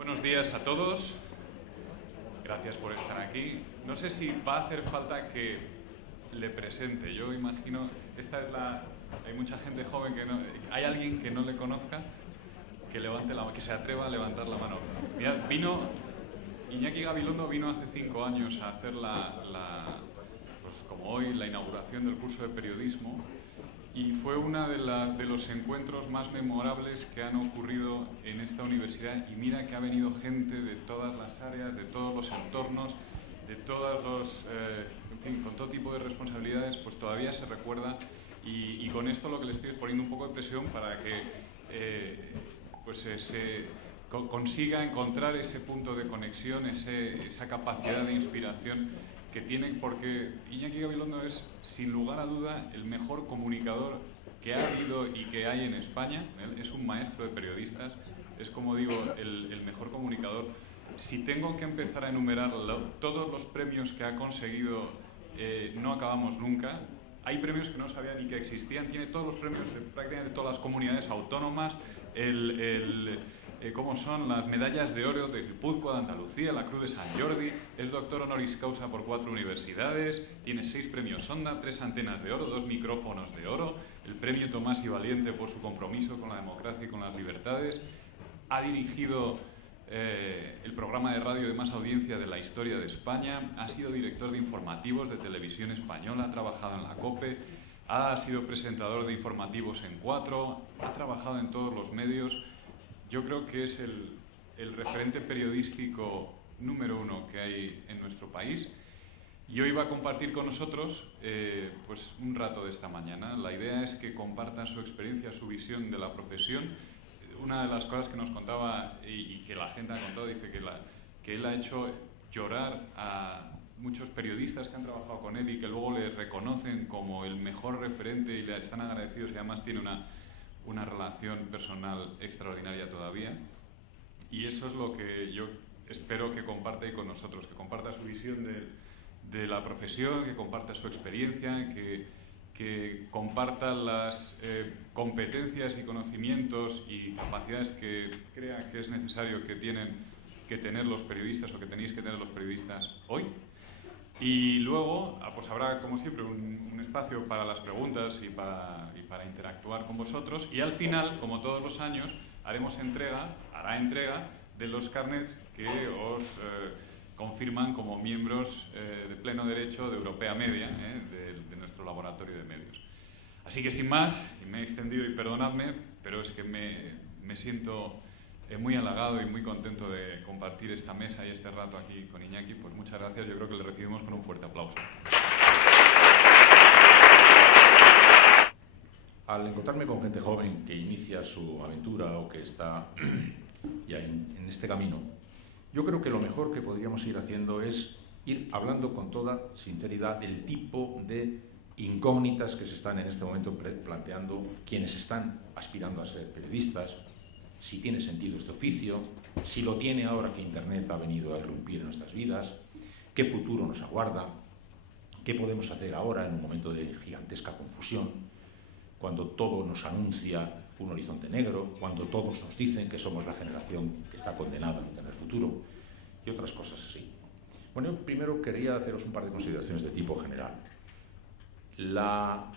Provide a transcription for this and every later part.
Buenos días a todos. Gracias por estar aquí. No sé si va a hacer falta que le presente. Yo imagino, hay mucha gente joven que no... ¿Hay alguien que no le conozca? Que se atreva a levantar la mano. Mirad, Iñaki Gabilondo vino hace 5 años a hacer pues como hoy, la inauguración del curso de periodismo, y fue uno de los encuentros más memorables que han ocurrido en esta universidad. Y mira que ha venido gente de todas las áreas, de todos los entornos, de todos los... en fin, con todo tipo de responsabilidades, pues todavía se recuerda. Y con esto lo que le estoy es poniendo un poco de presión para que se consiga encontrar ese punto de conexión, esa capacidad de inspiración que tienen, porque Iñaki Gabilondo es, sin lugar a duda, el mejor comunicador que ha habido y que hay en España. Él es un maestro de periodistas, es, como digo, el mejor comunicador. Si tengo que empezar a enumerar todos los premios que ha conseguido, no acabamos nunca. Hay premios que no sabía ni que existían, tiene todos los premios de prácticamente todas las comunidades autónomas, como son las medallas de oro de Guipúzcoa, de Andalucía, la Cruz de San Jordi, es doctor honoris causa por 4 universidades, tiene 6 premios Sonda, 3 antenas de oro, 2 micrófonos de oro, el premio Tomás y Valiente por su compromiso con la democracia y con las libertades, ha dirigido el programa de radio de más audiencia de la historia de España, ha sido director de informativos de Televisión Española, ha trabajado en la COPE, ha sido presentador de informativos en 4, ha trabajado en todos los medios. Yo creo que es el referente periodístico número 1 que hay en nuestro país. Y hoy va a compartir con nosotros pues un rato de esta mañana. La idea es que comparta su experiencia, su visión de la profesión. Una de las cosas que nos contaba y que la gente ha contado, dice que él ha hecho llorar a muchos periodistas que han trabajado con él y que luego le reconocen como el mejor referente y le están agradecidos, y además tiene una relación personal extraordinaria todavía. Y eso es lo que yo espero que comparta ahí con nosotros, que comparta su visión de la profesión, que comparta su experiencia, que comparta las competencias y conocimientos y capacidades que crea que es necesario que tienen que tener los periodistas, o que tenéis que tener los periodistas hoy. Y luego pues habrá, como siempre, un espacio para las preguntas y para interactuar con vosotros. Y al final, como todos los años, hará entrega de los carnets que os confirman como miembros de pleno derecho de Europea Media, de nuestro laboratorio de medios. Así que sin más, y me he extendido y perdonadme, pero es que me siento muy halagado y muy contento de compartir esta mesa y este rato aquí con Iñaki. Pues muchas gracias, yo creo que le recibimos con un fuerte aplauso. Al encontrarme con gente joven que inicia su aventura o que está ya en este camino, yo creo que lo mejor que podríamos ir haciendo es ir hablando con toda sinceridad del tipo de incógnitas que se están en este momento planteando quienes están aspirando a ser periodistas, si tiene sentido este oficio, si lo tiene ahora que Internet ha venido a irrumpir en nuestras vidas, qué futuro nos aguarda, qué podemos hacer ahora en un momento de gigantesca confusión, cuando todo nos anuncia un horizonte negro, cuando todos nos dicen que somos la generación que está condenada a no tener futuro, y otras cosas así. Bueno, yo primero quería haceros un par de consideraciones de tipo general. La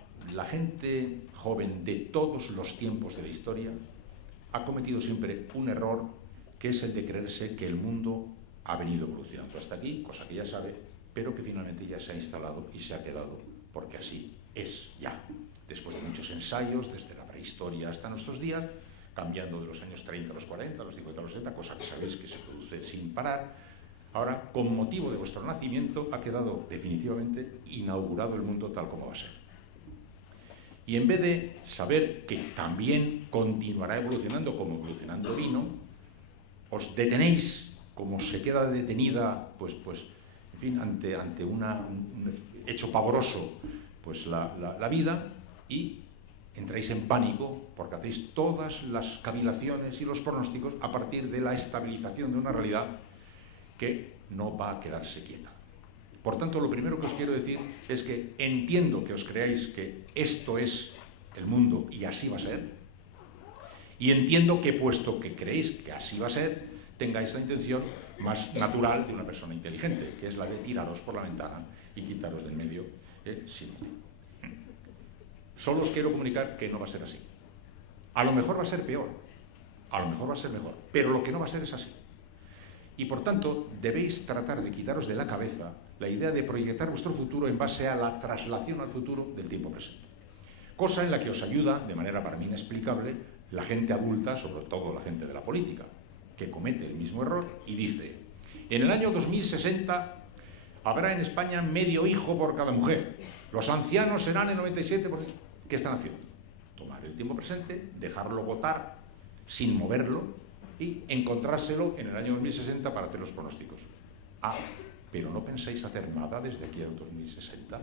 gente joven de todos los tiempos de la historia ha cometido siempre un error, que es el de creerse que el mundo ha venido evolucionando hasta aquí, cosa que ya sabe, pero que finalmente ya se ha instalado y se ha quedado, porque así es ya. Después de muchos ensayos, desde la prehistoria hasta nuestros días, cambiando de los años 30 a los 40, a los 50 a los 60, cosa que sabéis que se produce sin parar, ahora, con motivo de vuestro nacimiento, ha quedado definitivamente inaugurado el mundo tal como va a ser. Y en vez de saber que también continuará evolucionando como evolucionando vino, os detenéis, como se queda detenida, pues en fin, ante un hecho pavoroso, pues la vida, y entráis en pánico porque hacéis todas las cavilaciones y los pronósticos a partir de la estabilización de una realidad que no va a quedarse quieta. Por tanto, lo primero que os quiero decir es que entiendo que os creáis que esto es el mundo y así va a ser, y entiendo que, puesto que creéis que así va a ser, tengáis la intención más natural de una persona inteligente, que es la de tiraros por la ventana y quitaros del medio sin motivo. Solo os quiero comunicar que no va a ser así. A lo mejor va a ser peor, a lo mejor va a ser mejor, pero lo que no va a ser es así. Y por tanto, debéis tratar de quitaros de la cabeza la idea de proyectar vuestro futuro en base a la traslación al futuro del tiempo presente. Cosa en la que os ayuda, de manera para mí inexplicable, la gente adulta, sobre todo la gente de la política, que comete el mismo error y dice: en el año 2060 habrá en España medio hijo por cada mujer, los ancianos serán el 97%. ¿Qué están haciendo? Tomar el tiempo presente, dejarlo votar sin moverlo y encontrárselo en el año 2060 para hacer los pronósticos. Ah, pero no pensáis hacer nada desde aquí al 2060,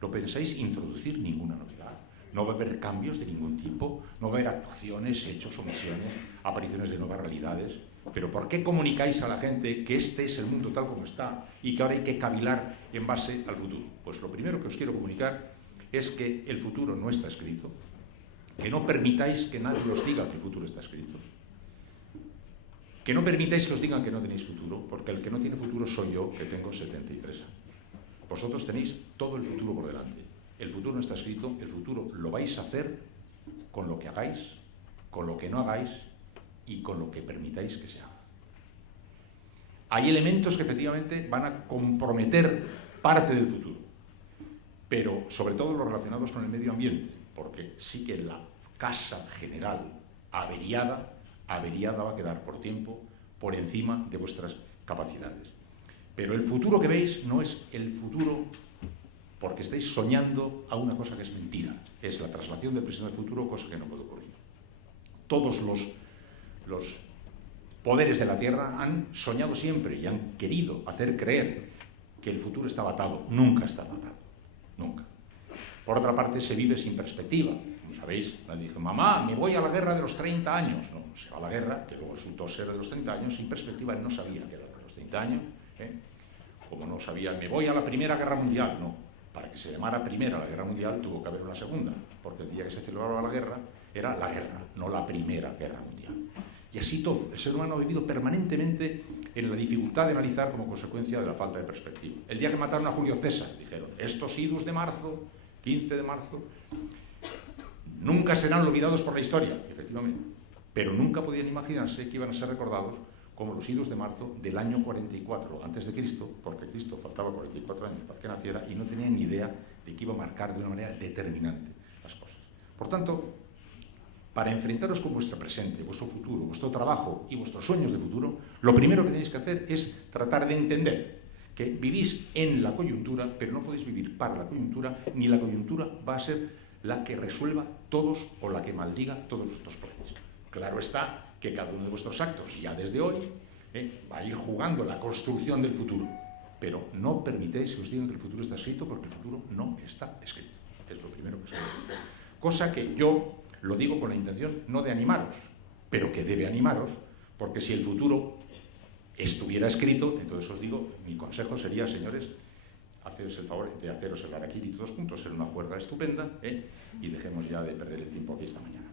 no pensáis introducir ninguna novedad. No va a haber cambios de ningún tipo, no va a haber actuaciones, hechos, omisiones, apariciones de nuevas realidades. Pero ¿por qué comunicáis a la gente que este es el mundo tal como está y que ahora hay que cavilar en base al futuro? Pues lo primero que os quiero comunicar es que el futuro no está escrito, que no permitáis que nadie os diga que el futuro está escrito, que no permitáis que os digan que no tenéis futuro, porque el que no tiene futuro soy yo, que tengo 73 años. Vosotros tenéis todo el futuro por delante. El futuro no está escrito, el futuro lo vais a hacer con lo que hagáis, con lo que no hagáis y con lo que permitáis que se haga. Hay elementos que efectivamente van a comprometer parte del futuro, pero sobre todo los relacionados con el medio ambiente, porque sí que la casa general averiada va a quedar por tiempo por encima de vuestras capacidades. Pero el futuro que veis no es el futuro porque estáis soñando a una cosa que es mentira. Es la traslación del presente al futuro, cosa que no puede ocurrir. Todos los poderes de la Tierra han soñado siempre y han querido hacer creer que el futuro estaba atado. Nunca está atado. Nunca. Por otra parte, se vive sin perspectiva. Como sabéis, nadie dice: mamá, me voy a la guerra de los 30 años. No, se va a la guerra, que luego resultó ser de los 30 años, sin perspectiva. Él no sabía que era de los 30 años. Como no sabía, me voy a la Primera Guerra Mundial. No. Para que se llamara Primera la Guerra Mundial tuvo que haber una segunda, porque el día que se celebraba la guerra era la guerra, no la Primera Guerra Mundial. Y así todo. El ser humano ha vivido permanentemente en la dificultad de analizar como consecuencia de la falta de perspectiva. El día que mataron a Julio César, dijeron: estos idus de marzo, 15 de marzo, nunca serán olvidados por la historia, efectivamente, pero nunca podían imaginarse que iban a ser recordados como los idus de marzo del año 44 a.C., porque Cristo faltaba 44 años para que naciera y no tenían ni idea de que iba a marcar de una manera determinante las cosas. Por tanto, para enfrentaros con vuestro presente, vuestro futuro, vuestro trabajo y vuestros sueños de futuro, lo primero que tenéis que hacer es tratar de entender que vivís en la coyuntura, pero no podéis vivir para la coyuntura, ni la coyuntura va a ser la que resuelva todos o la que maldiga todos vuestros problemas. Claro está que cada uno de vuestros actos, ya desde hoy, va a ir jugando la construcción del futuro. Pero no permitéis que os digan que el futuro está escrito, porque el futuro no está escrito. Es lo primero que os digo. Cosa que yo lo digo con la intención no de animaros, pero que debe animaros, porque si el futuro estuviera escrito, entonces os digo, mi consejo sería: señores, haceros el favor de haceros el harakiri todos juntos, ser una juerga estupenda, y dejemos ya de perder el tiempo aquí esta mañana.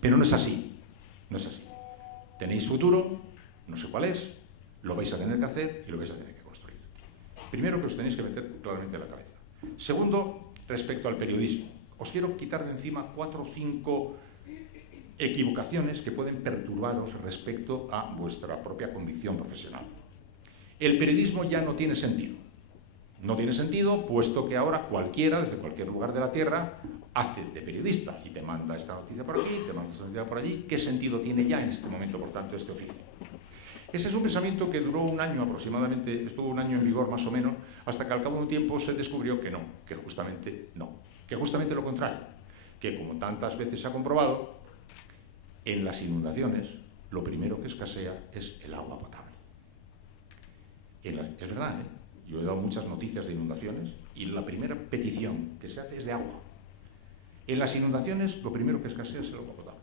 Pero no es así. No es así. Tenéis futuro, no sé cuál es, lo vais a tener que hacer y lo vais a tener que construir. Primero, que os tenéis que meter claramente en la cabeza. Segundo, respecto al periodismo. Os quiero quitar de encima 4 o 5 equivocaciones que pueden perturbaros respecto a vuestra propia convicción profesional. El periodismo ya no tiene sentido. No tiene sentido, puesto que ahora cualquiera, desde cualquier lugar de la Tierra, hace de periodista y te manda esta noticia por aquí, te manda esta noticia por allí. ¿Qué sentido tiene ya en este momento, por tanto, este oficio? Ese es un pensamiento que duró un año aproximadamente, estuvo un año en vigor más o menos, hasta que al cabo de un tiempo se descubrió que no, que justamente no, que justamente lo contrario, que como tantas veces se ha comprobado, en las inundaciones lo primero que escasea es el agua potable. Es verdad, Yo he dado muchas noticias de inundaciones y la primera petición que se hace es de agua. En las inundaciones lo primero que escasea es el agua potable.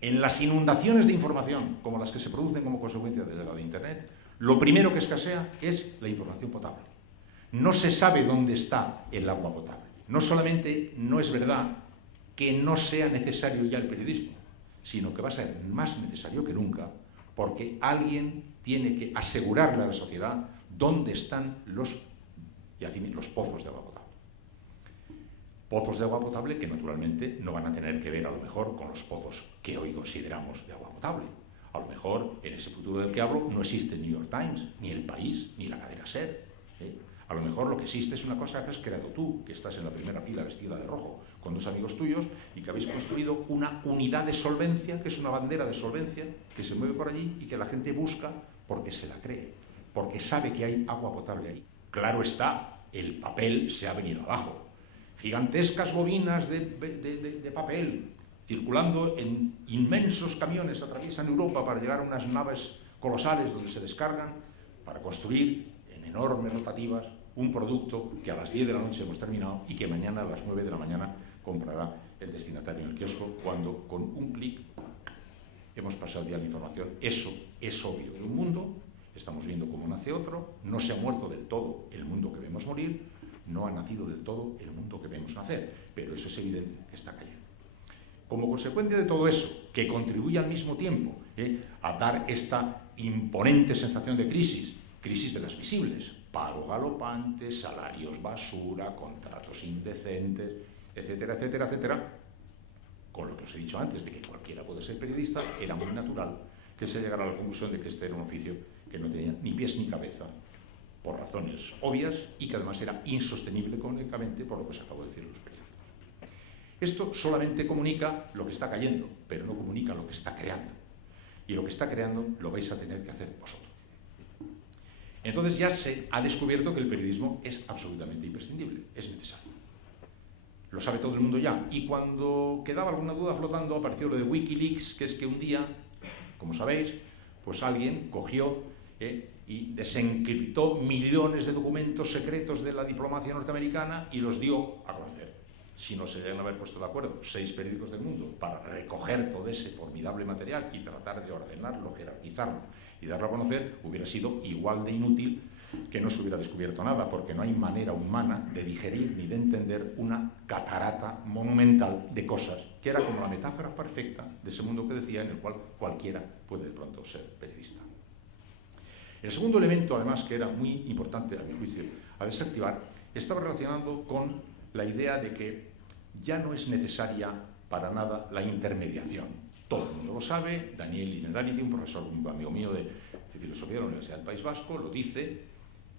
En las inundaciones de información, como las que se producen como consecuencia de la de Internet, lo primero que escasea es la información potable. No se sabe dónde está el agua potable. No solamente no es verdad que no sea necesario ya el periodismo, sino que va a ser más necesario que nunca, porque alguien tiene que asegurarle a la sociedad dónde están los pozos de agua potable. Pozos de agua potable que naturalmente no van a tener que ver a lo mejor con los pozos que hoy consideramos de agua potable. A lo mejor en ese futuro del que hablo no existe el New York Times, ni El País, ni la cadena SER. A lo mejor lo que existe es una cosa que has creado tú, que estás en la primera fila vestida de rojo, con dos amigos tuyos, y que habéis construido una unidad de solvencia, que es una bandera de solvencia, que se mueve por allí y que la gente busca porque se la cree, porque sabe que hay agua potable ahí. Claro está, el papel se ha venido abajo. Gigantescas bobinas de papel circulando en inmensos camiones, atraviesan Europa para llegar a unas naves colosales donde se descargan para construir en enormes rotativas un producto que a las 10 de la noche hemos terminado y que mañana a las 9 de la mañana comprará el destinatario en el kiosco, cuando con un clic hemos pasado ya la información. Eso es obvio. En un mundo, estamos viendo cómo nace otro, no se ha muerto del todo el mundo que vemos morir, no ha nacido del todo el mundo que vemos nacer, pero eso es evidente que está cayendo. Como consecuencia de todo eso, que contribuye al mismo tiempo a dar esta imponente sensación de crisis de las visibles, paro galopante, salarios basura, contratos indecentes, etcétera, etcétera, etcétera, con lo que os he dicho antes, de que cualquiera puede ser periodista, era muy natural que se llegara a la conclusión de que este era un oficio que no tenía ni pies ni cabeza, por razones obvias, y que además era insostenible económicamente, por lo que os acabo de decir los periódicos. Esto solamente comunica lo que está cayendo, pero no comunica lo que está creando. Y lo que está creando lo vais a tener que hacer vosotros. Entonces ya se ha descubierto que el periodismo es absolutamente imprescindible, es necesario. Lo sabe todo el mundo ya. Y cuando quedaba alguna duda flotando, apareció lo de Wikileaks, que es que un día, como sabéis, pues alguien cogió y desencriptó millones de documentos secretos de la diplomacia norteamericana y los dio a conocer. Si no se llegan a haber puesto de acuerdo 6 periódicos del mundo para recoger todo ese formidable material y tratar de ordenarlo, jerarquizarlo y darlo a conocer, hubiera sido igual de inútil que no se hubiera descubierto nada, porque no hay manera humana de digerir ni de entender una catarata monumental de cosas, que era como la metáfora perfecta de ese mundo que decía, en el cual cualquiera puede de pronto ser periodista. El segundo elemento, además, que era muy importante a mi juicio a desactivar, estaba relacionado con la idea de que ya no es necesaria para nada la intermediación. Todo el mundo lo sabe. Daniel Innerarity, un profesor, un amigo mío de filosofía de la Universidad del País Vasco, lo dice.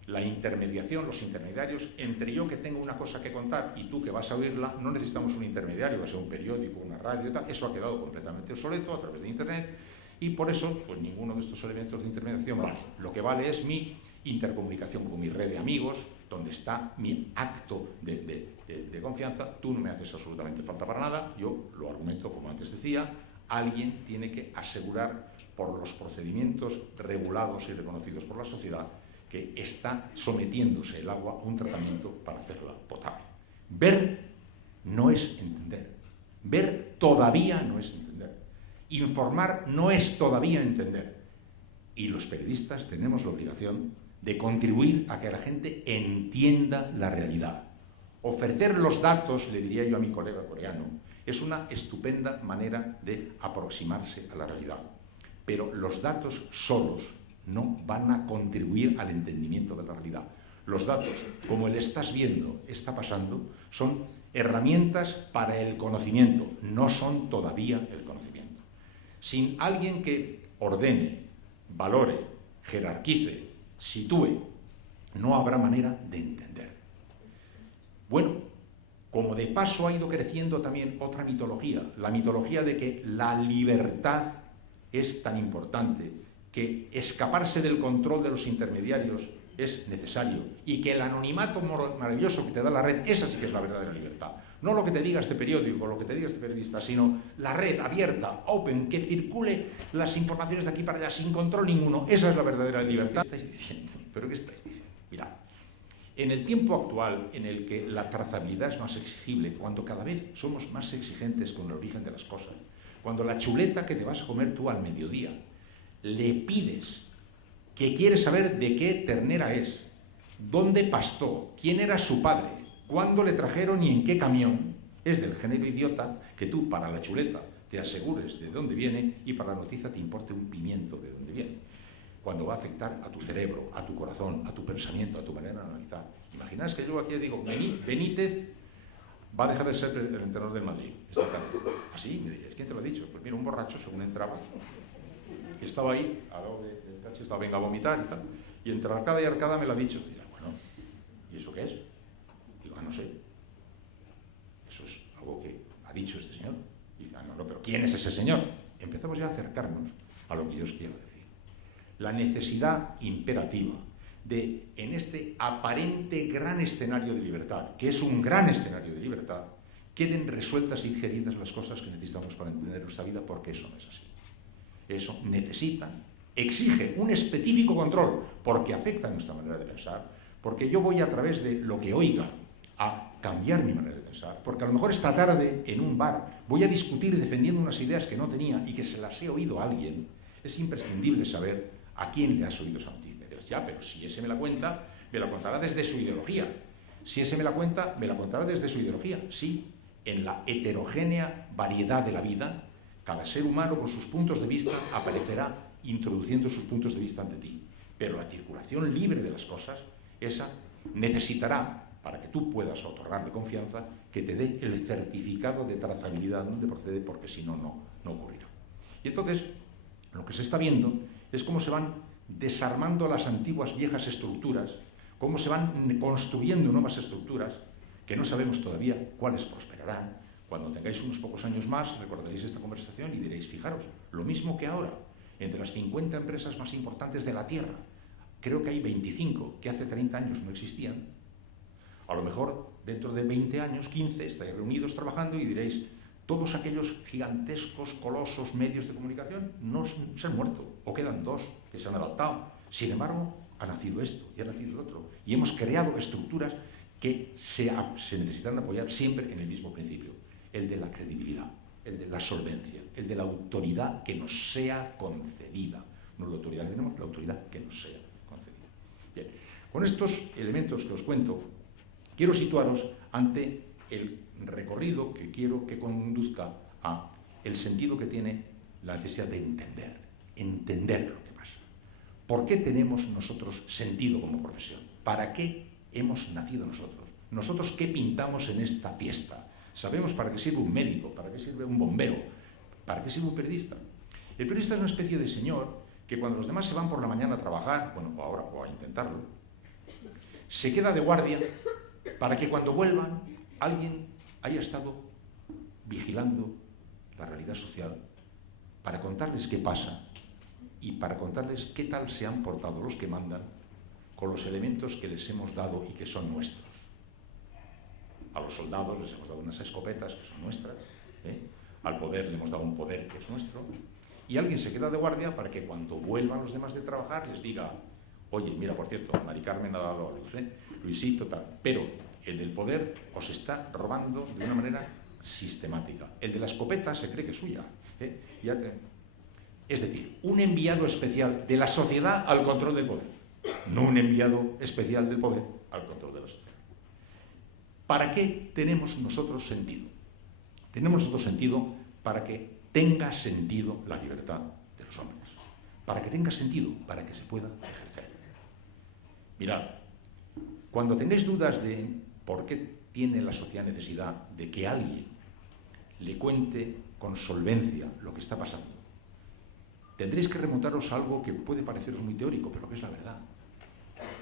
La intermediación, los intermediarios, entre yo que tengo una cosa que contar y tú que vas a oírla, no necesitamos un intermediario, va a ser un periódico, una radio y tal. Eso ha quedado completamente obsoleto a través de Internet y por eso, pues ninguno de estos elementos de intermediación vale. Lo que vale es mi intercomunicación con mi red de amigos, donde está mi acto de confianza. Tú no me haces absolutamente falta para nada, yo lo argumento como antes decía. Alguien tiene que asegurar por los procedimientos regulados y reconocidos por la sociedad que está sometiéndose el agua a un tratamiento para hacerla potable. Ver no es entender. Ver todavía no es entender. Informar no es todavía entender. Y los periodistas tenemos la obligación de contribuir a que la gente entienda la realidad. Ofrecer los datos, le diría yo a mi colega coreano, es una estupenda manera de aproximarse a la realidad. Pero los datos solos no van a contribuir al entendimiento de la realidad. Los datos, como el estás viendo, está pasando, son herramientas para el conocimiento, no son todavía el conocimiento. Sin alguien que ordene, valore, jerarquice, sitúe, no habrá manera de entender. Bueno, como de paso ha ido creciendo también otra mitología, la mitología de que la libertad es tan importante, que escaparse del control de los intermediarios es necesario y que el anonimato maravilloso que te da la red, esa sí que es la verdadera libertad. No lo que te diga este periódico, lo que te diga este periodista, sino la red abierta, open, que circule las informaciones de aquí para allá sin control ninguno. Esa es la verdadera libertad. ¿Qué estáis diciendo? ¿Pero qué estáis diciendo? Mirad, en el tiempo actual en el que la trazabilidad es más exigible, cuando cada vez somos más exigentes con el origen de las cosas, cuando la chuleta que te vas a comer tú al mediodía, le pides que quiere saber de qué ternera es, dónde pastó, quién era su padre, cuándo le trajeron y en qué camión, es del género idiota que tú para la chuleta te asegures de dónde viene y para la noticia te importe un pimiento de dónde viene. Cuando va a afectar a tu cerebro, a tu corazón, a tu pensamiento, a tu manera de analizar. Imagináis que yo aquí digo, Benítez va a dejar de ser el entrenador del Madrid esta tarde. Así me diréis, ¿quién te lo ha dicho? Pues mira, un borracho según entraba. Estaba ahí, al lado del taxi, estaba venga a vomitar y tal. Y entre arcada y arcada me lo ha dicho. Y dirá, bueno, ¿y eso qué es? Digo, no sé. Eso es algo que ha dicho este señor. Y dice, no, pero ¿quién es ese señor? Empezamos ya a acercarnos a lo que yo os quiero decir. La necesidad imperativa de, en este aparente gran escenario de libertad, que es un gran escenario de libertad, queden resueltas y digeridas las cosas que necesitamos para entender nuestra vida, porque eso no es así. Eso necesita, exige un específico control, porque afecta a nuestra manera de pensar, porque yo voy a través de lo que oiga a cambiar mi manera de pensar, porque a lo mejor esta tarde en un bar voy a discutir defendiendo unas ideas que no tenía y que se las he oído a alguien. Es imprescindible saber a quién le has oído esa noticia. Ya, pero si ese me la cuenta, me la contará desde su ideología. Si ese me la cuenta, me la contará desde su ideología. Sí, en la heterogénea variedad de la vida, cada ser humano con sus puntos de vista aparecerá introduciendo sus puntos de vista ante ti. Pero la circulación libre de las cosas, esa necesitará, para que tú puedas otorgarle confianza, que te dé el certificado de trazabilidad donde procede, porque si no, no ocurrirá. Y entonces, lo que se está viendo es cómo se van desarmando las antiguas viejas estructuras, cómo se van construyendo nuevas estructuras que no sabemos todavía cuáles prosperarán. Cuando tengáis unos pocos años más, recordaréis esta conversación y diréis, fijaros, lo mismo que ahora, entre las 50 empresas más importantes de la Tierra, creo que hay 25 que hace 30 años no existían. A lo mejor dentro de 20 años, 15, estáis reunidos trabajando y diréis, todos aquellos gigantescos, colosos medios de comunicación no se han muerto, o quedan dos que se han adaptado. Sin embargo, ha nacido esto y ha nacido el otro. Y hemos creado estructuras que se necesitan apoyar siempre en el mismo principio, el de la credibilidad, el de la solvencia, el de la autoridad que nos sea concedida. No la autoridad que tenemos, la autoridad que nos sea concedida. Bien, con estos elementos que os cuento, quiero situaros ante el recorrido que quiero que conduzca a el sentido que tiene la necesidad de entender lo que pasa. ¿Por qué tenemos nosotros sentido como profesión? ¿Para qué hemos nacido nosotros? ¿Nosotros qué pintamos en esta fiesta? ¿Sabemos para qué sirve un médico? ¿Para qué sirve un bombero? ¿Para qué sirve un periodista? El periodista es una especie de señor que cuando los demás se van por la mañana a trabajar, bueno, o a intentarlo, se queda de guardia para que cuando vuelvan alguien haya estado vigilando la realidad social para contarles qué pasa y para contarles qué tal se han portado los que mandan con los elementos que les hemos dado y que son nuestros. A los soldados les hemos dado unas escopetas que son nuestras, al poder le hemos dado un poder que es nuestro, y alguien se queda de guardia para que cuando vuelvan los demás de trabajar les diga, oye, mira, por cierto, Mari Carmen ha dado a luz, Luisito, tal, pero el del poder os está robando de una manera sistemática. El de la escopeta se cree que es suya. Es decir, un enviado especial de la sociedad al control del poder, no un enviado especial del poder al control de la sociedad. ¿Para qué tenemos nosotros sentido? Tenemos nosotros sentido para que tenga sentido la libertad de los hombres. Para que tenga sentido, para que se pueda ejercer. Mirad, cuando tengáis dudas de por qué tiene la sociedad necesidad de que alguien le cuente con solvencia lo que está pasando, tendréis que remontaros a algo que puede pareceros muy teórico, pero que es la verdad.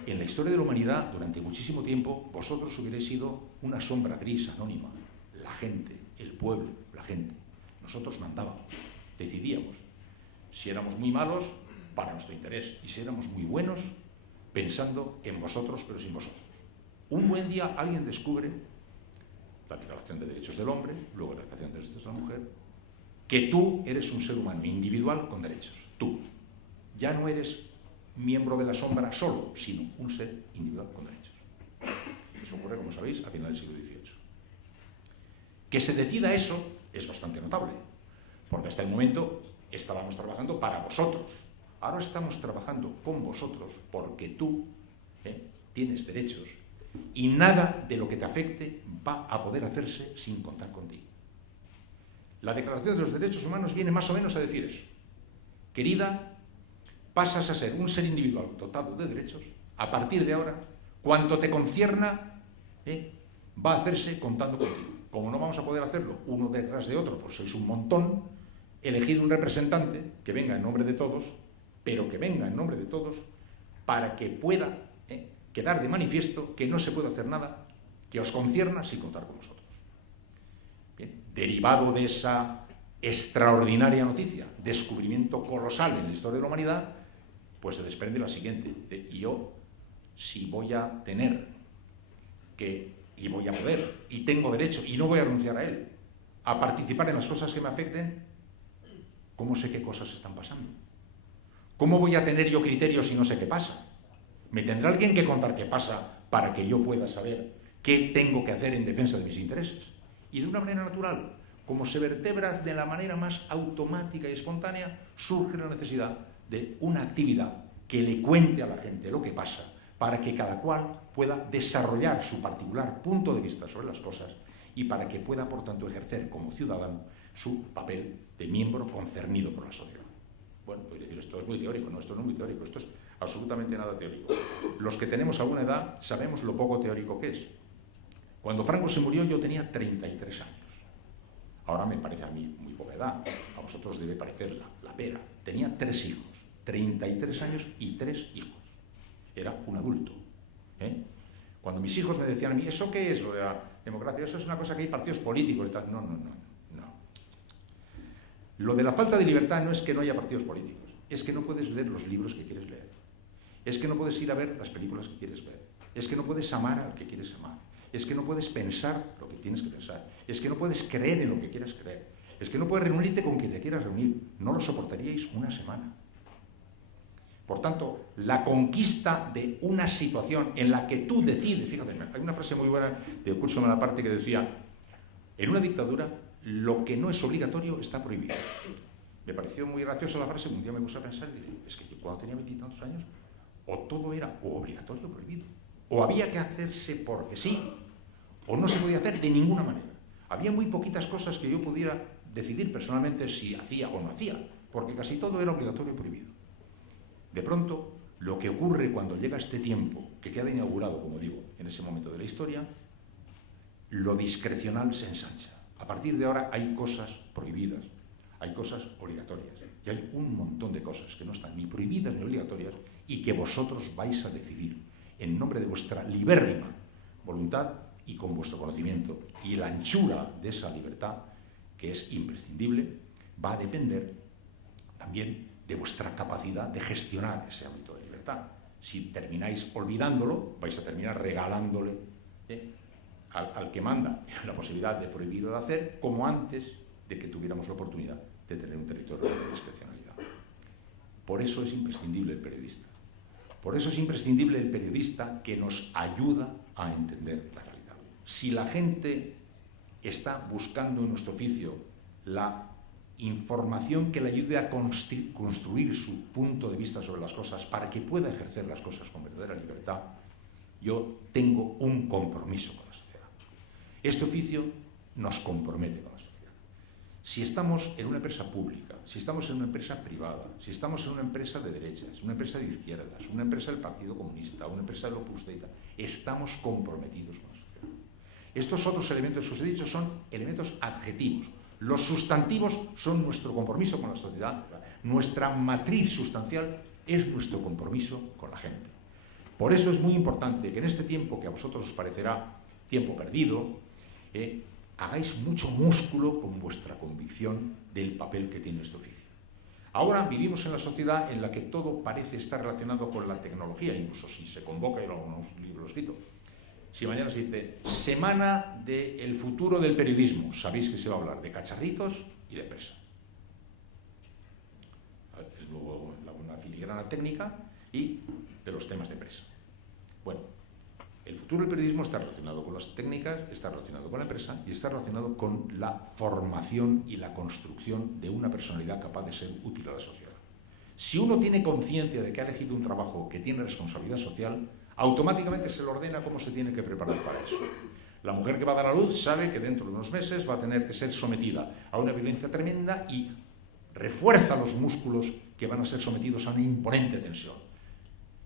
En la historia de la humanidad, durante muchísimo tiempo, vosotros hubierais sido una sombra gris, anónima. La gente, el pueblo, la gente. Nosotros mandábamos, decidíamos. Si éramos muy malos, para nuestro interés. Y si éramos muy buenos, pensando en vosotros, pero sin vosotros. Un buen día alguien descubre la Declaración de Derechos del Hombre, luego la Declaración de Derechos de la Mujer, que tú eres un ser humano individual con derechos. Tú. Ya no eres miembro de la sombra solo, sino un ser individual con derechos. Eso ocurre, como sabéis, a finales del siglo XVIII. Que se decida eso es bastante notable, porque hasta el momento estábamos trabajando para vosotros. Ahora estamos trabajando con vosotros porque tú tienes derechos y nada de lo que te afecte va a poder hacerse sin contar contigo. La Declaración de los Derechos Humanos viene más o menos a decir eso. Querida, pasas a ser un ser individual dotado de derechos. A partir de ahora, cuanto te concierna, va a hacerse contando contigo. Como no vamos a poder hacerlo uno detrás de otro, pues sois un montón, elegid un representante que venga en nombre de todos, pero que venga en nombre de todos para que pueda quedar de manifiesto que no se puede hacer nada que os concierna sin contar con vosotros. Bien, derivado de esa extraordinaria noticia, descubrimiento colosal en la historia de la humanidad, pues se desprende la siguiente: yo, si voy a tener y voy a poder, y tengo derecho, y no voy a renunciar a él, a participar en las cosas que me afecten, ¿cómo sé qué cosas están pasando? ¿Cómo voy a tener yo criterios si no sé qué pasa? ¿Me tendrá alguien que contar qué pasa para que yo pueda saber qué tengo que hacer en defensa de mis intereses? Y de una manera natural, como se vertebra de la manera más automática y espontánea, surge la necesidad de una actividad que le cuente a la gente lo que pasa, para que cada cual pueda desarrollar su particular punto de vista sobre las cosas y para que pueda, por tanto, ejercer como ciudadano su papel de miembro concernido por la sociedad. Bueno, voy a decir, esto es muy teórico. No, esto no es muy teórico, esto es absolutamente nada teórico. Los que tenemos alguna edad sabemos lo poco teórico que es. Cuando Franco se murió yo tenía 33 años. Ahora me parece a mí muy poca edad. A vosotros debe parecer la pera. Tenía 3 hijos, 33 años y 3 hijos. Era un adulto. Cuando mis hijos me decían a mí, ¿eso qué es lo de la democracia? Eso es una cosa que hay partidos políticos y tal. No. Lo de la falta de libertad no es que no haya partidos políticos, es que no puedes leer los libros que quieres leer, es que no puedes ir a ver las películas que quieres ver, es que no puedes amar al que quieres amar, es que no puedes pensar lo que tienes que pensar, es que no puedes creer en lo que quieres creer, es que no puedes reunirte con quien te quieras reunir, no lo soportaríais una semana. Por tanto, la conquista de una situación en la que tú decides, fíjate, hay una frase muy buena de Curso Malaparte que decía, en una dictadura lo que no es obligatorio está prohibido. Me pareció muy graciosa la frase, un día me puse a pensar y dije, es que yo cuando tenía 20 y tantos años, o todo era o obligatorio o prohibido, o había que hacerse porque sí, o no se podía hacer de ninguna manera. Había muy poquitas cosas que yo pudiera decidir personalmente si hacía o no hacía, porque casi todo era obligatorio o prohibido. De pronto, lo que ocurre cuando llega este tiempo, que queda inaugurado, como digo, en ese momento de la historia, lo discrecional se ensancha. A partir de ahora hay cosas prohibidas, hay cosas obligatorias, y hay un montón de cosas que no están ni prohibidas ni obligatorias y que vosotros vais a decidir en nombre de vuestra libérrima voluntad y con vuestro conocimiento. Y la anchura de esa libertad, que es imprescindible, va a depender también de vuestra capacidad de gestionar ese ámbito de libertad. Si termináis olvidándolo, vais a terminar regalándole al que manda la posibilidad de prohibido de hacer, como antes de que tuviéramos la oportunidad de tener un territorio de discrecionalidad. Por eso es imprescindible el periodista. Por eso es imprescindible el periodista que nos ayuda a entender la realidad. Si la gente está buscando en nuestro oficio la información que le ayude a construir su punto de vista sobre las cosas para que pueda ejercer las cosas con verdadera libertad, yo tengo un compromiso con la sociedad. Este oficio nos compromete con la sociedad. Si estamos en una empresa pública, si estamos en una empresa privada, si estamos en una empresa de derechas, una empresa de izquierdas, una empresa del Partido Comunista, una empresa del Opus Dei, estamos comprometidos con la sociedad. Estos otros elementos que os he dicho son elementos adjetivos. Los sustantivos son nuestro compromiso con la sociedad. Nuestra matriz sustancial es nuestro compromiso con la gente. Por eso es muy importante que en este tiempo, que a vosotros os parecerá tiempo perdido, hagáis mucho músculo con vuestra convicción del papel que tiene este oficio. Ahora vivimos en la sociedad en la que todo parece estar relacionado con la tecnología, incluso si se convoca en algunos libros escritos. Si mañana se dice Semana del futuro del periodismo, sabéis que se va a hablar de cacharritos y de prensa. Luego una filigrana técnica y de los temas de prensa. Bueno, el futuro del periodismo está relacionado con las técnicas, está relacionado con la empresa y está relacionado con la formación y la construcción de una personalidad capaz de ser útil a la sociedad. Si uno tiene conciencia de que ha elegido un trabajo que tiene responsabilidad social, automáticamente se le ordena cómo se tiene que preparar para eso. La mujer que va a dar a luz sabe que dentro de unos meses va a tener que ser sometida a una violencia tremenda y refuerza los músculos que van a ser sometidos a una imponente tensión.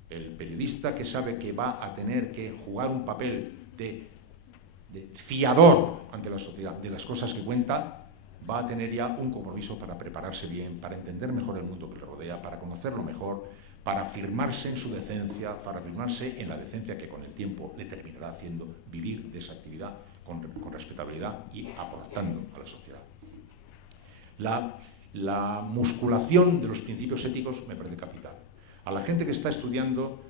El periodista que sabe que va a tener que jugar un papel de fiador ante la sociedad de las cosas que cuenta, va a tener ya un compromiso para prepararse bien, para entender mejor el mundo que le rodea, para conocerlo mejor, para afirmarse en su decencia, para afirmarse en la decencia que con el tiempo le terminará haciendo vivir de esa actividad con respetabilidad y aportando a la sociedad. La musculación de los principios éticos me parece capital. A la gente que está estudiando,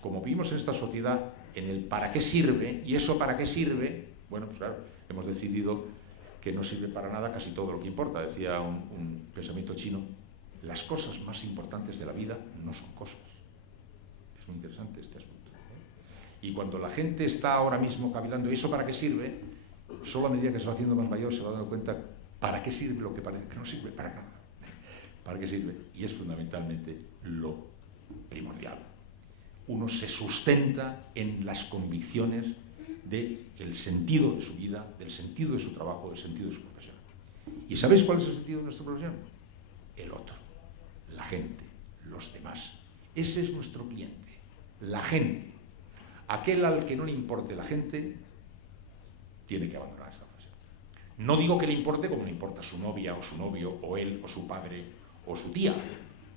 como vivimos en esta sociedad, en el para qué sirve, y eso para qué sirve, bueno, pues claro, hemos decidido que no sirve para nada casi todo lo que importa. Decía un pensamiento chino, las cosas más importantes de la vida no son cosas. Es muy interesante este asunto, ¿eh? Y cuando la gente está ahora mismo cavilando, ¿eso para qué sirve? Solo a medida que se va haciendo más mayor se va dando cuenta para qué sirve lo que parece que no sirve para nada. ¿Para qué sirve? Y es fundamentalmente lo primordial. Uno se sustenta en las convicciones del sentido de su vida, del sentido de su trabajo, del sentido de su profesión. ¿Y sabéis cuál es el sentido de nuestra profesión? El otro, la gente, los demás. Ese es nuestro cliente, la gente. Aquel al que no le importe la gente tiene que abandonar esta profesión. No digo que le importe como le importa su novia o su novio o él o su padre o su tía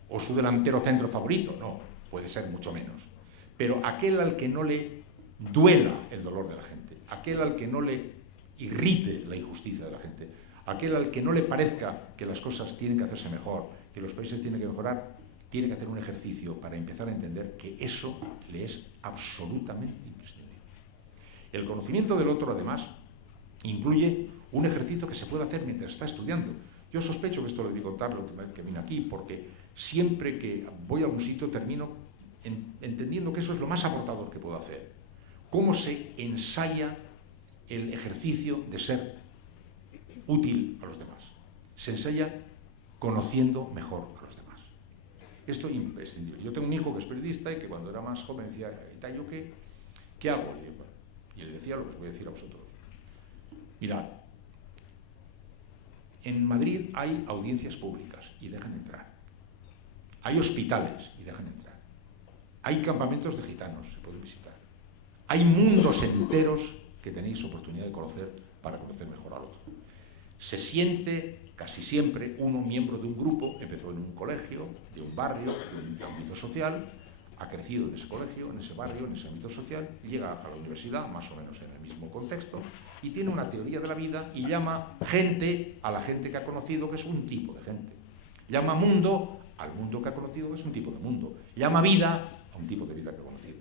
o su delantero centro favorito, no, puede ser mucho menos. Pero aquel al que no le duela el dolor de la gente, aquel al que no le irrite la injusticia de la gente, aquel al que no le parezca que las cosas tienen que hacerse mejor, que los países tienen que mejorar, tiene que hacer un ejercicio para empezar a entender que eso le es absolutamente imprescindible. El conocimiento del otro, además, incluye un ejercicio que se puede hacer mientras está estudiando. Yo sospecho que esto lo digo contar la última vez que vine aquí, porque siempre que voy a algún sitio termino entendiendo que eso es lo más aportador que puedo hacer. Cómo se ensaya el ejercicio de ser útil a los demás. Se ensaya conociendo mejor a los demás. Esto es imprescindible. Yo tengo un hijo que es periodista y que cuando era más joven decía, ¿yo qué hago? Y le decía lo que os voy a decir a vosotros. Mirad, en Madrid hay audiencias públicas y dejan entrar. Hay hospitales y dejan entrar. Hay campamentos de gitanos, se pueden visitar. Hay mundos enteros que tenéis oportunidad de conocer para conocer mejor al otro. Se siente casi siempre uno miembro de un grupo, empezó en un colegio, de un barrio, de un ámbito social, ha crecido en ese colegio, en ese barrio, en ese ámbito social, llega a la universidad más o menos en el mismo contexto y tiene una teoría de la vida y llama gente a la gente que ha conocido, que es un tipo de gente. Llama mundo al mundo que ha conocido, que es un tipo de mundo. Llama vida a un tipo de vida que ha conocido.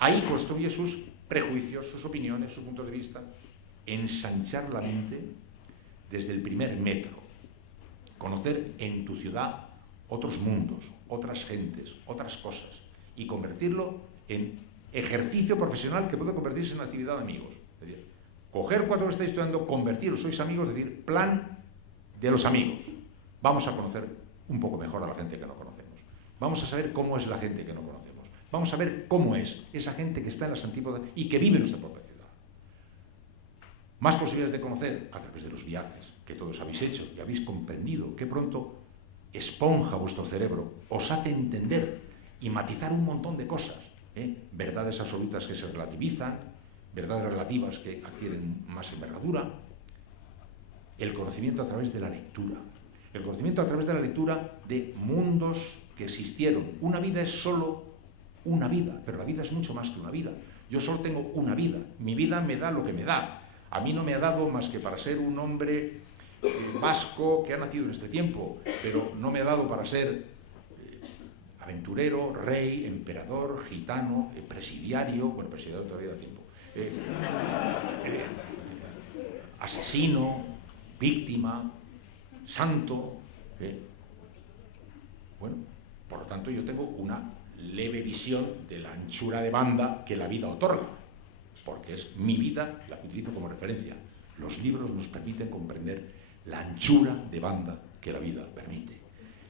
Ahí construye sus prejuicios, sus opiniones, su punto de vista. Ensanchar la mente desde el primer metro. Conocer en tu ciudad otros mundos, otras gentes, otras cosas. Y convertirlo en ejercicio profesional que puede convertirse en actividad de amigos. Es decir, coger cuando lo estáis estudiando, convertiros, sois amigos, es decir, plan de los amigos. Vamos a conocer un poco mejor a la gente que no conocemos. Vamos a saber cómo es la gente que no conocemos. Vamos a ver cómo es esa gente que está en las antípodas y que vive en nuestra propia ciudad. Más posibilidades de conocer a través de los viajes que todos habéis hecho y habéis comprendido que pronto esponja vuestro cerebro, os hace entender y matizar un montón de cosas, verdades absolutas que se relativizan, verdades relativas que adquieren más envergadura, el conocimiento a través de la lectura, el conocimiento a través de la lectura de mundos que existieron. Una vida es solo una vida, pero la vida es mucho más que una vida. Yo solo tengo una vida, mi vida me da lo que me da. A mí no me ha dado más que para ser un hombre vasco que ha nacido en este tiempo, pero no me ha dado para ser aventurero, rey, emperador, gitano, presidiario, bueno, presidiario todavía da tiempo, asesino, víctima, santo. Bueno, por lo tanto yo tengo una leve visión de la anchura de banda que la vida otorga, porque es mi vida la que utilizo como referencia. Los libros nos permiten comprender la anchura de banda que la vida permite.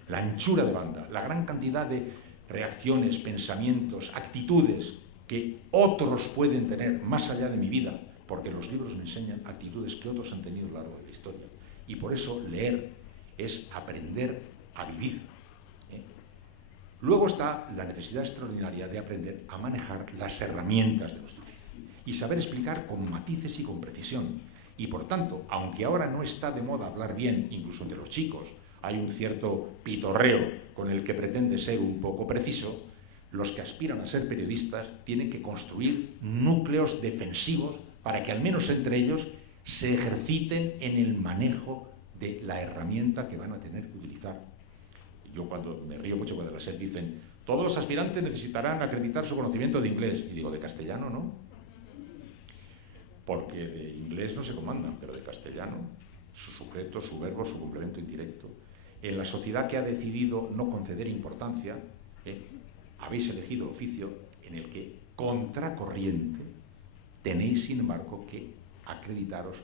La anchura de banda, la gran cantidad de reacciones, pensamientos, actitudes que otros pueden tener más allá de mi vida, porque los libros me enseñan actitudes que otros han tenido a lo largo de la historia. Y por eso leer es aprender a vivir. Luego está la necesidad extraordinaria de aprender a manejar las herramientas de nuestro oficio y saber explicar con matices y con precisión. Y por tanto, aunque ahora no está de moda hablar bien, incluso entre los chicos, hay un cierto pitorreo con el que pretende ser un poco preciso, los que aspiran a ser periodistas tienen que construir núcleos defensivos para que al menos entre ellos se ejerciten en el manejo de la herramienta que van a tener que utilizar. Yo me río mucho cuando las SER dicen todos los aspirantes necesitarán acreditar su conocimiento de inglés. Y digo, de castellano no. Porque de inglés no se comandan, pero de castellano, su sujeto, su verbo, su complemento indirecto. En la sociedad que ha decidido no conceder importancia, habéis elegido el oficio en el que, contracorriente, tenéis, sin embargo, que acreditaros,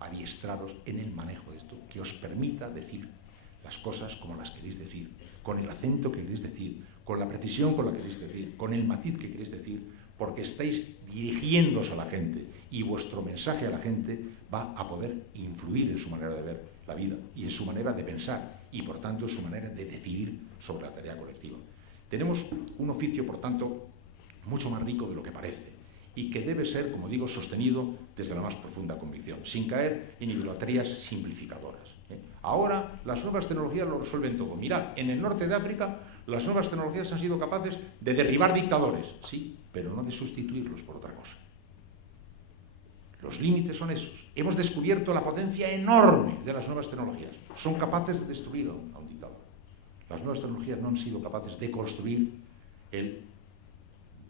adiestraros en el manejo de esto, que os permita decir las cosas como las queréis decir, con el acento que queréis decir, con la precisión con la que queréis decir, con el matiz que queréis decir, porque estáis dirigiéndose a la gente y vuestro mensaje a la gente va a poder influir en su manera de ver la vida y en su manera de pensar y, por tanto, en su manera de decidir sobre la tarea colectiva. Tenemos un oficio, por tanto, mucho más rico de lo que parece y que debe ser, como digo, sostenido desde la más profunda convicción, sin caer en idolatrías simplificadoras. Ahora las nuevas tecnologías lo resuelven todo. Mirad, en el norte de África las nuevas tecnologías han sido capaces de derribar dictadores, sí, pero no de sustituirlos por otra cosa. Los límites son esos. Hemos descubierto la potencia enorme de las nuevas tecnologías. Son capaces de destruir a un dictador. Las nuevas tecnologías no han sido capaces de construir el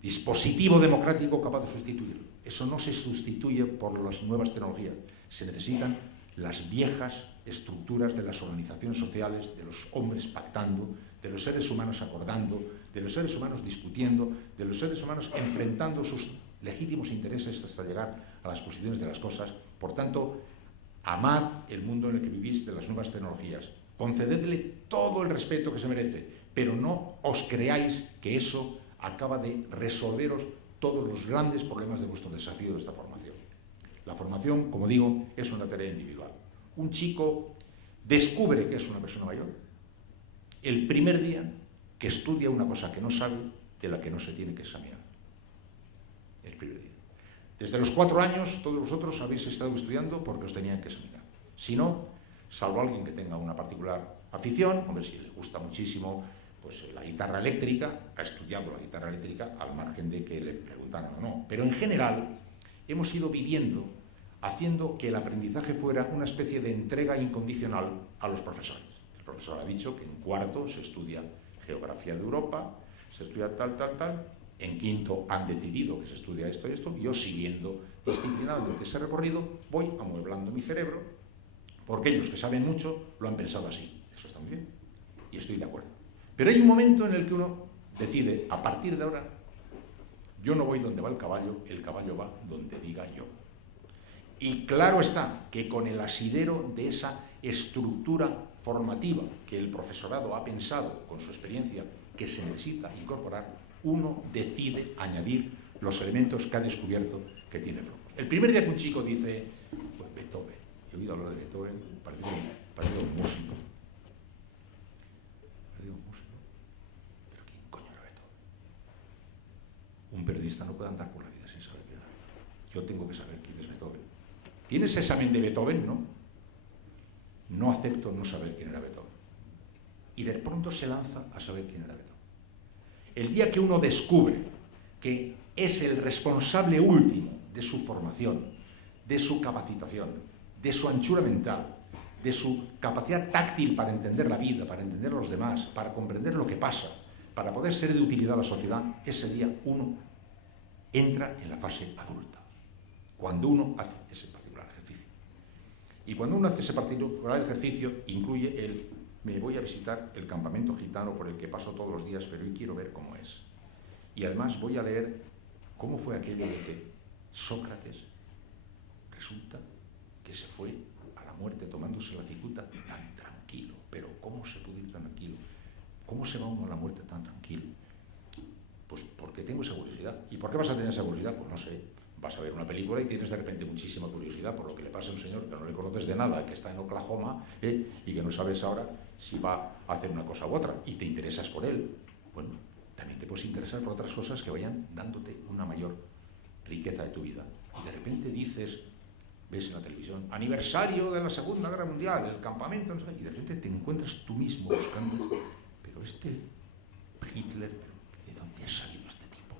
dispositivo democrático capaz de sustituirlo. Eso no se sustituye por las nuevas tecnologías. Se necesitan las viejas estructuras de las organizaciones sociales, de los hombres pactando, de los seres humanos acordando, de los seres humanos discutiendo, de los seres humanos enfrentando sus legítimos intereses hasta llegar a las posiciones de las cosas. Por tanto, amad el mundo en el que vivís de las nuevas tecnologías, concededle todo el respeto que se merece, pero no os creáis que eso acaba de resolveros todos los grandes problemas de vuestro desafío de esta formación. La formación, como digo, es una tarea individual. Un chico descubre que es una persona mayor el primer día que estudia una cosa que no sabe, de la que no se tiene que examinar. El primer día. Desde los 4 años, todos vosotros habéis estado estudiando porque os tenían que examinar. Si no, salvo alguien que tenga una particular afición, hombre, si le gusta muchísimo pues la guitarra eléctrica, ha estudiado la guitarra eléctrica al margen de que le preguntaran o no. Pero en general hemos ido viviendo haciendo que el aprendizaje fuera una especie de entrega incondicional a los profesores. El profesor ha dicho que en cuarto se estudia geografía de Europa, se estudia tal. En quinto han decidido que se estudia esto y esto. Yo, siguiendo disciplinadamente ese recorrido, voy amueblando mi cerebro, porque ellos que saben mucho lo han pensado así. Eso está muy bien y estoy de acuerdo. Pero hay un momento en el que uno decide, a partir de ahora, yo no voy donde va el caballo va donde diga yo. Y claro está que con el asidero de esa estructura formativa que el profesorado ha pensado con su experiencia que se necesita incorporar, uno decide añadir los elementos que ha descubierto que tiene Foucault. El primer día que un chico dice, pues Beethoven, he oído hablar de Beethoven, parece un músico. Pero ¿quién coño era Beethoven? Un periodista no puede andar por la vida sin saber quién era Beethoven. Yo tengo que saber quién es Beethoven. ¿Tienes examen de Beethoven? No. No acepto no saber quién era Beethoven. Y de pronto se lanza a saber quién era Beethoven. El día que uno descubre que es el responsable último de su formación, de su capacitación, de su anchura mental, de su capacidad táctil para entender la vida, para entender a los demás, para comprender lo que pasa, para poder ser de utilidad a la sociedad, ese día uno entra en la fase adulta. Cuando uno hace ese particular ejercicio. Y cuando uno hace ese particular ejercicio, incluye el me voy a visitar el campamento gitano por el que paso todos los días, pero hoy quiero ver cómo es. Y además voy a leer cómo fue aquello de que Sócrates resulta que se fue a la muerte tomándose la cicuta tan tranquilo. Pero ¿cómo se puede ir tan tranquilo? ¿Cómo se va uno a la muerte tan tranquilo? Pues porque tengo esa curiosidad. ¿Y por qué vas a tener esa curiosidad? Pues no sé. Vas a ver una película y tienes de repente muchísima curiosidad por lo que le pasa a un señor que no le conoces de nada, que está en Oklahoma, y que no sabes ahora si va a hacer una cosa u otra, y te interesas por él. Bueno, también te puedes interesar por otras cosas que vayan dándote una mayor riqueza de tu vida. Y de repente dices, ves en la televisión, aniversario de la Segunda Guerra Mundial, el campamento, no sé, y de repente te encuentras tú mismo buscando, pero este Hitler, ¿de dónde ha salido este tipo?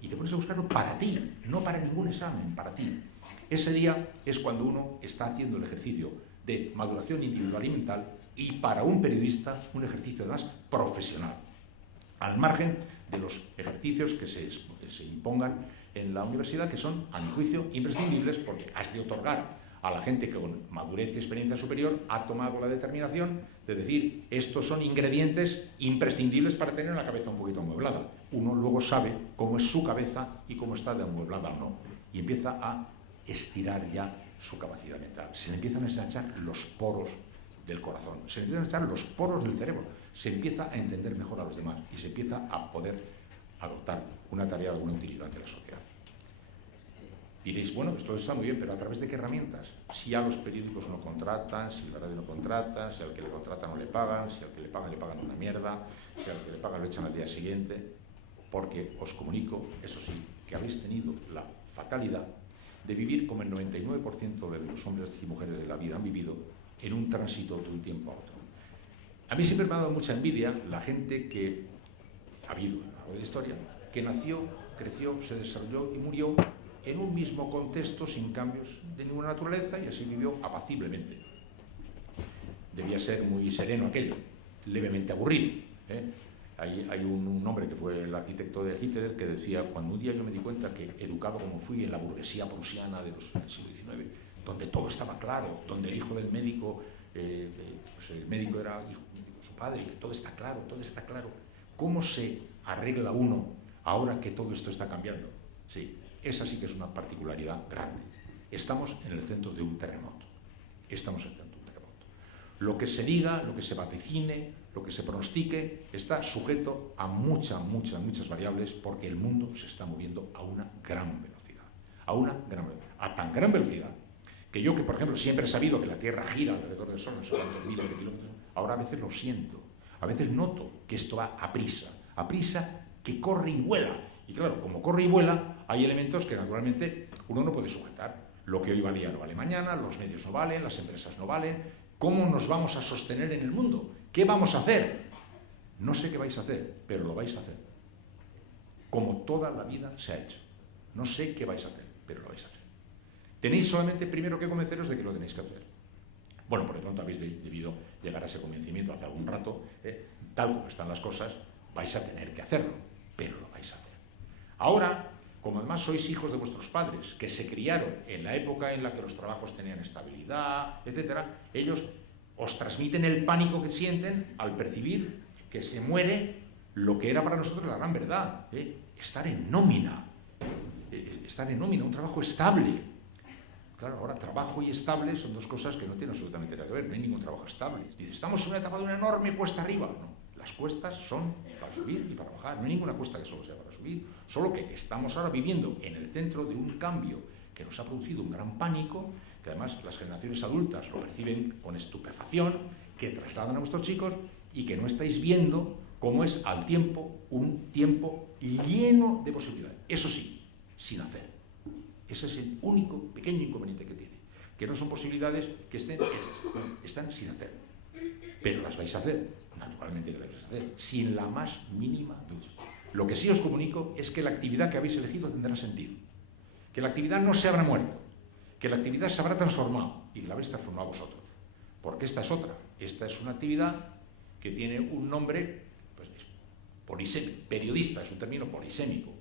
Y te pones a buscarlo para ti, no para ningún examen, para ti. Ese día es cuando uno está haciendo el ejercicio de maduración individual y mental, y para un periodista un ejercicio además profesional, al margen de los ejercicios que se impongan en la universidad, que son, a mi juicio, imprescindibles, porque has de otorgar a la gente que con madurez y experiencia superior ha tomado la determinación de decir, estos son ingredientes imprescindibles para tener una cabeza un poquito amueblada. Uno luego sabe cómo es su cabeza y cómo está de amueblada o no, y empieza a estirar ya su capacidad mental. Se le empiezan a ensanchar los poros del corazón, se le empiezan a ensanchar los poros del cerebro, se empieza a entender mejor a los demás y se empieza a poder adoptar una tarea de alguna utilidad ante la sociedad. Diréis, bueno, esto está muy bien, pero ¿a través de qué herramientas? Si a los periódicos no contratan, si el radio no contratan, si al que le contratan no le pagan, si al que le pagan una mierda, si al que le pagan lo echan al día siguiente, porque os comunico, eso sí, que habéis tenido la fatalidad de vivir como el 99% de los hombres y mujeres de la vida han vivido, en un tránsito de un tiempo a otro. A mí siempre me ha dado mucha envidia la gente que ha habido en la historia, que nació, creció, se desarrolló y murió en un mismo contexto sin cambios de ninguna naturaleza y así vivió apaciblemente. Debía ser muy sereno aquello, levemente aburrido. Hay un hombre que fue el arquitecto de Hitler que decía, cuando un día yo me di cuenta que, educado como fui en la burguesía prusiana del siglo XIX, donde todo estaba claro, donde el hijo del médico, pues el médico era hijo, su padre, todo está claro, ¿cómo se arregla uno ahora que todo esto está cambiando? Sí, esa sí que es una particularidad grande. Estamos en el centro de un terremoto. Lo que se diga, lo que se vaticine, lo que se pronostique, está sujeto a muchas variables, porque el mundo se está moviendo a una gran velocidad. A tan gran velocidad que yo, que por ejemplo siempre he sabido que la Tierra gira alrededor del Sol, no sé cuántos miles de kilómetros, ahora a veces lo siento. A veces noto que esto va a prisa que corre y vuela. Y claro, como corre y vuela, hay elementos que naturalmente uno no puede sujetar. Lo que hoy valía no vale mañana, los medios no valen, las empresas no valen. ¿Cómo nos vamos a sostener en el mundo? ¿Qué vamos a hacer? No sé qué vais a hacer, pero lo vais a hacer. Como toda la vida se ha hecho. No sé qué vais a hacer, pero lo vais a hacer. Tenéis solamente primero que convenceros de que lo tenéis que hacer. Bueno, por de pronto habéis debido llegar a ese convencimiento hace algún rato, tal como están las cosas, vais a tener que hacerlo, pero lo vais a hacer. Ahora, como además sois hijos de vuestros padres, que se criaron en la época en la que los trabajos tenían estabilidad, etc., ellos os transmiten el pánico que sienten al percibir que se muere lo que era para nosotros la gran verdad, estar en nómina, un trabajo estable. Claro, ahora trabajo y estable son dos cosas que no tienen absolutamente nada que ver, no hay ningún trabajo estable. Dice, estamos en una etapa de una enorme cuesta arriba. No, las cuestas son para subir y para bajar, no hay ninguna cuesta que solo sea para subir, solo que estamos ahora viviendo en el centro de un cambio que nos ha producido un gran pánico, que además las generaciones adultas lo perciben con estupefacción, que trasladan a vuestros chicos y que no estáis viendo cómo es al tiempo un tiempo lleno de posibilidades. Eso sí, sin hacer. Ese es el único pequeño inconveniente que tiene, que no son posibilidades que están sin hacer, pero las vais a hacer, naturalmente que las vais a hacer, sin la más mínima duda. Lo que sí os comunico es que la actividad que habéis elegido tendrá sentido, que la actividad no se habrá muerto, que la actividad se habrá transformado y que la habéis transformado vosotros, porque esta es otra, esta es una actividad que tiene un nombre, pues es polisémico, periodista, es un término polisémico.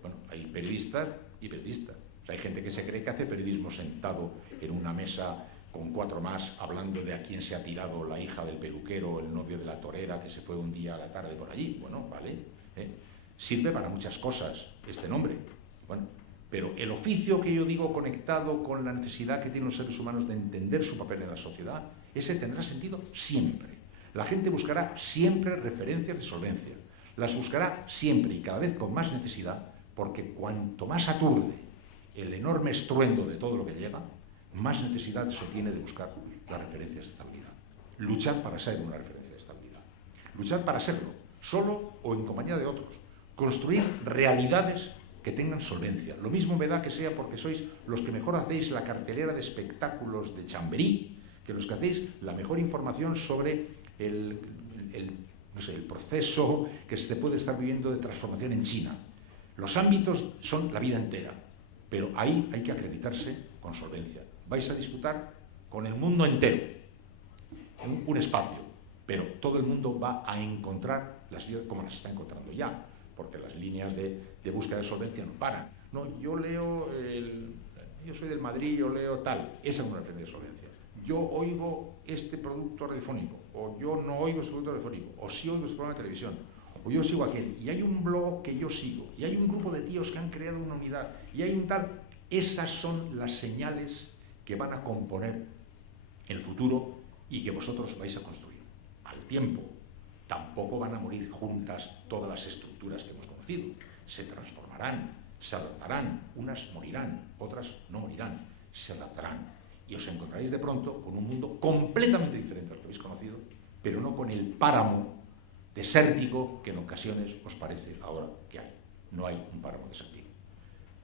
Bueno, hay periodistas y periodistas. Hay gente que se cree que hace periodismo sentado en una mesa con 4 más, hablando de a quién se ha tirado la hija del peluquero, el novio de la torera que se fue un día a la tarde por allí. Bueno, vale. Sirve para muchas cosas este nombre. Bueno, pero el oficio que yo digo conectado con la necesidad que tienen los seres humanos de entender su papel en la sociedad, ese tendrá sentido siempre. La gente buscará siempre referencias de solvencia. las buscará siempre y cada vez con más necesidad, porque cuanto más aturde el enorme estruendo de todo lo que llega, más necesidad se tiene de buscar las referencias de estabilidad. Luchar para ser una referencia de estabilidad. Luchar para serlo, solo o en compañía de otros. Construir realidades que tengan solvencia. Lo mismo me da que sea porque sois los que mejor hacéis la cartelera de espectáculos de Chamberí, que los que hacéis la mejor información sobre el proceso que se puede estar viviendo de transformación en China. Los ámbitos son la vida entera, pero ahí hay que acreditarse con solvencia. Vais a disputar con el mundo entero, en un espacio, pero todo el mundo va a encontrar las vidas como las está encontrando ya, porque las líneas de búsqueda de solvencia no paran. No, yo soy del Madrid, yo leo tal, esa es una referencia de solvencia. Yo oigo este producto radiofónico, o yo no oigo este producto radiofónico, o sí oigo este programa de televisión, o yo sigo aquel, y hay un blog que yo sigo, y hay un grupo de tíos que han creado una unidad, y hay un tal. Esas son las señales que van a componer el futuro y que vosotros vais a construir. Al tiempo, tampoco van a morir juntas todas las estructuras que hemos conocido. Se transformarán, se adaptarán, unas morirán, otras no morirán, se adaptarán. Y os encontraréis de pronto con un mundo completamente diferente al que habéis conocido, pero no con el páramo desértico que en ocasiones os parece ahora que hay. No hay un páramo desértico.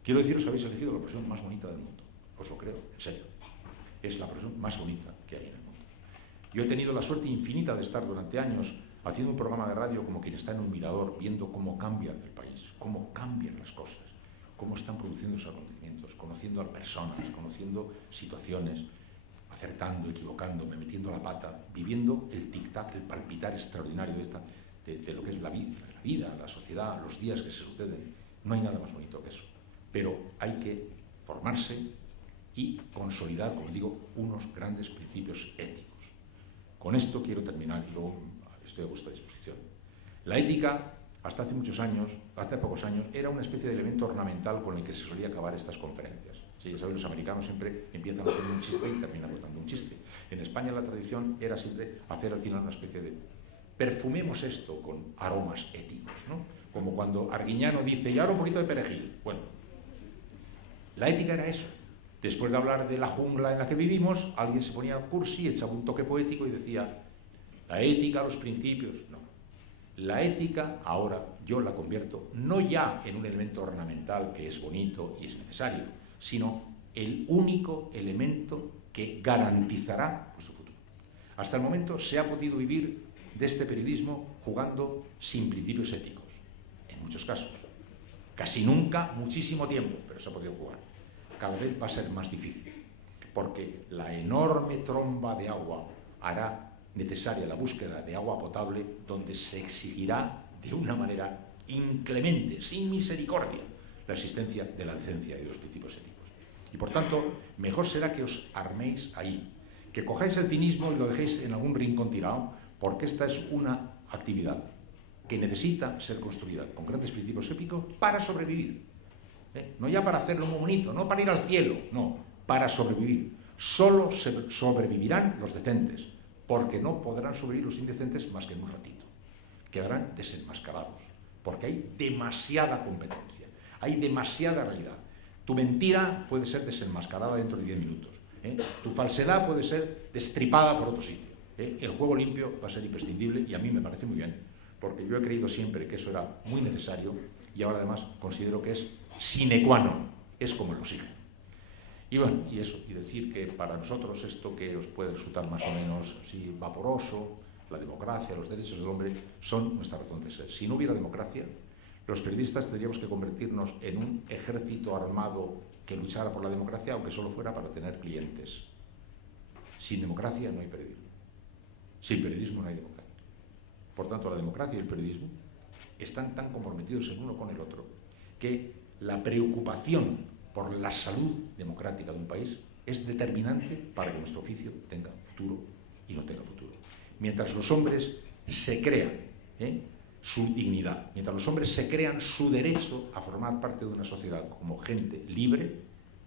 Quiero deciros que habéis elegido la profesión más bonita del mundo. Os lo creo, en serio. Es la profesión más bonita que hay en el mundo. Yo he tenido la suerte infinita de estar durante años haciendo un programa de radio como quien está en un mirador, viendo cómo cambia el país, cómo cambian las cosas, cómo están produciendo esos acontecimientos, conociendo a personas, conociendo situaciones, acertando, equivocándome, metiendo la pata, viviendo el tic-tac, el palpitar extraordinario de lo que es la vida, la sociedad, los días que se suceden. No hay nada más bonito que eso. Pero hay que formarse y consolidar, como digo, unos grandes principios éticos. Con esto quiero terminar y luego estoy a vuestra disposición. La ética, hasta hace pocos años, era una especie de elemento ornamental con el que se solía acabar estas conferencias. Sí, ya sabéis, los americanos siempre empiezan haciendo un chiste y terminan contando un chiste. En España la tradición era siempre hacer al final una especie de... Perfumemos esto con aromas éticos, ¿no? Como cuando Arguiñano dice, y ahora un poquito de perejil. Bueno, la ética era eso. Después de hablar de la jungla en la que vivimos, alguien se ponía cursi, echaba un toque poético y decía, la ética, los principios. No. La ética, ahora yo la convierto no ya en un elemento ornamental que es bonito y es necesario, sino el único elemento que garantizará su futuro. Hasta el momento se ha podido vivir de este periodismo jugando sin principios éticos, en muchos casos. Casi nunca, muchísimo tiempo, pero se ha podido jugar. Cada vez va a ser más difícil, porque la enorme tromba de agua hará necesaria la búsqueda de agua potable, donde se exigirá de una manera inclemente, sin misericordia, la existencia de la decencia y de los principios éticos. Y por tanto, mejor será que os arméis ahí, que cojáis el cinismo y lo dejéis en algún rincón tirado, porque esta es una actividad que necesita ser construida con grandes principios éticos para sobrevivir. No ya para hacerlo muy bonito, no para ir al cielo, no, para sobrevivir. Solo sobrevivirán los decentes, porque no podrán sobrevivir los indecentes más que en un ratito. Quedarán desenmascarados, porque hay demasiada competencia, hay demasiada realidad. Tu mentira puede ser desenmascarada dentro de 10 minutos. Tu falsedad puede ser destripada por otro sitio. El juego limpio va a ser imprescindible y a mí me parece muy bien, porque yo he creído siempre que eso era muy necesario y ahora además considero que es sine qua non, es como el oxígeno. Y bueno, y eso, y decir que para nosotros esto que os puede resultar más o menos así vaporoso, la democracia, los derechos del hombre, son nuestra razón de ser. Si no hubiera democracia, los periodistas tendríamos que convertirnos en un ejército armado que luchara por la democracia, aunque solo fuera para tener clientes. Sin democracia no hay periodismo. Sin periodismo no hay democracia. Por tanto, la democracia y el periodismo están tan comprometidos el uno con el otro que la preocupación por la salud democrática de un país es determinante para que nuestro oficio tenga futuro y no tenga futuro. Mientras los hombres se crean su dignidad, mientras los hombres se crean su derecho a formar parte de una sociedad como gente libre,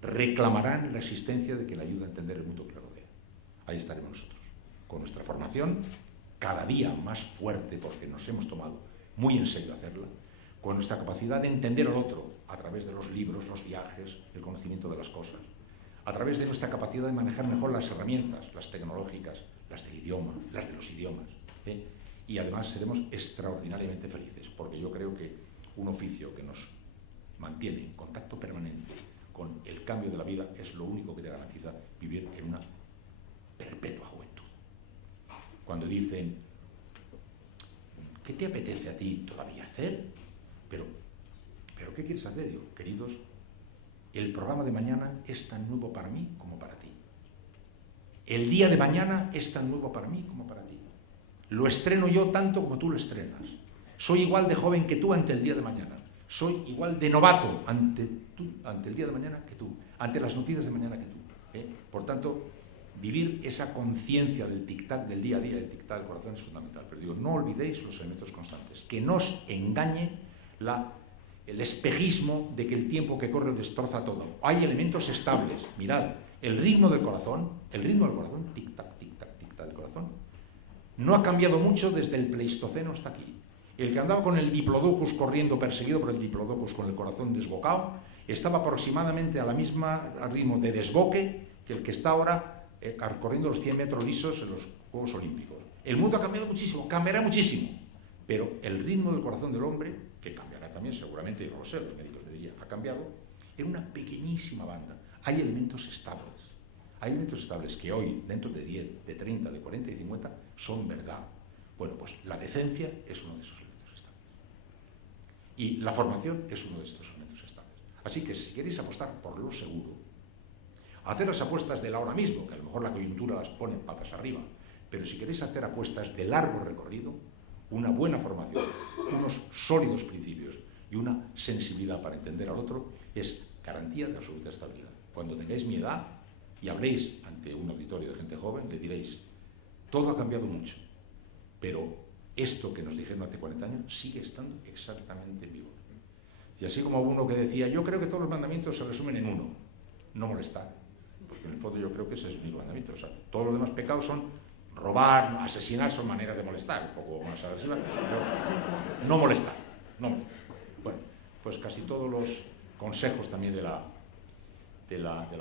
reclamarán la existencia de que le ayude a entender el mundo que le rodea. Ahí estaremos nosotros, con nuestra formación cada día más fuerte porque nos hemos tomado muy en serio hacerla, con nuestra capacidad de entender al otro a través de los libros, los viajes, el conocimiento de las cosas, a través de nuestra capacidad de manejar mejor las herramientas, las tecnológicas, las del idioma, las de los idiomas, ¿eh? Y además seremos extraordinariamente felices, porque yo creo que un oficio que nos mantiene en contacto permanente con el cambio de la vida es lo único que te garantiza vivir en una perpetua juventud. Cuando dicen, ¿qué te apetece a ti todavía hacer? Pero ¿qué quieres hacer? Digo, queridos, el programa de mañana es tan nuevo para mí como para ti. El día de mañana es tan nuevo para mí como para ti. Lo estreno yo tanto como tú lo estrenas. Soy igual de joven que tú ante el día de mañana. Soy igual de novato ante el día de mañana que tú, ante las noticias de mañana que tú. Por tanto, vivir esa conciencia del tic-tac del día a día, del tic-tac del corazón es fundamental. Pero digo, no olvidéis los elementos constantes. Que no os engañe el espejismo de que el tiempo que corre destroza todo. Hay elementos estables. Mirad, el ritmo del corazón, tic-tac, tic-tac, tic-tac del corazón, no ha cambiado mucho desde el Pleistoceno hasta aquí. El que andaba con el Diplodocus corriendo, perseguido por el Diplodocus con el corazón desbocado, estaba aproximadamente al ritmo de desboque que el que está ahora corriendo los 100 metros lisos en los Juegos Olímpicos. El mundo ha cambiado muchísimo, cambiará muchísimo, pero el ritmo del corazón del hombre, que cambiará también seguramente, yo no lo sé, los médicos me dirían, ha cambiado, en una pequeñísima banda. Hay elementos estables que hoy, dentro de 10, de 30, de 40 y 50, son verdad. Bueno, pues la decencia es uno de esos elementos estables. Y la formación es uno de estos elementos estables. Así que si queréis apostar por lo seguro, hacer las apuestas del ahora mismo, que a lo mejor la coyuntura las pone patas arriba, pero si queréis hacer apuestas de largo recorrido, una buena formación, unos sólidos principios y una sensibilidad para entender al otro es garantía de absoluta estabilidad. Cuando tengáis mi edad y habléis ante un auditorio de gente joven, le diréis, todo ha cambiado mucho, pero esto que nos dijeron hace 40 años sigue estando exactamente en vigor. Y así como uno que decía, yo creo que todos los mandamientos se resumen en uno, no molestar, porque en el fondo yo creo que ese es el único mandamiento. O sea, todos los demás pecados son robar, asesinar, son maneras de molestar, un poco más agresivas, pero no molestar, no molestar. Bueno, pues casi todos los consejos también de la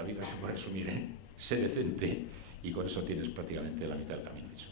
vida se puede resumir en sé decente, y con eso tienes prácticamente la mitad del camino hecho.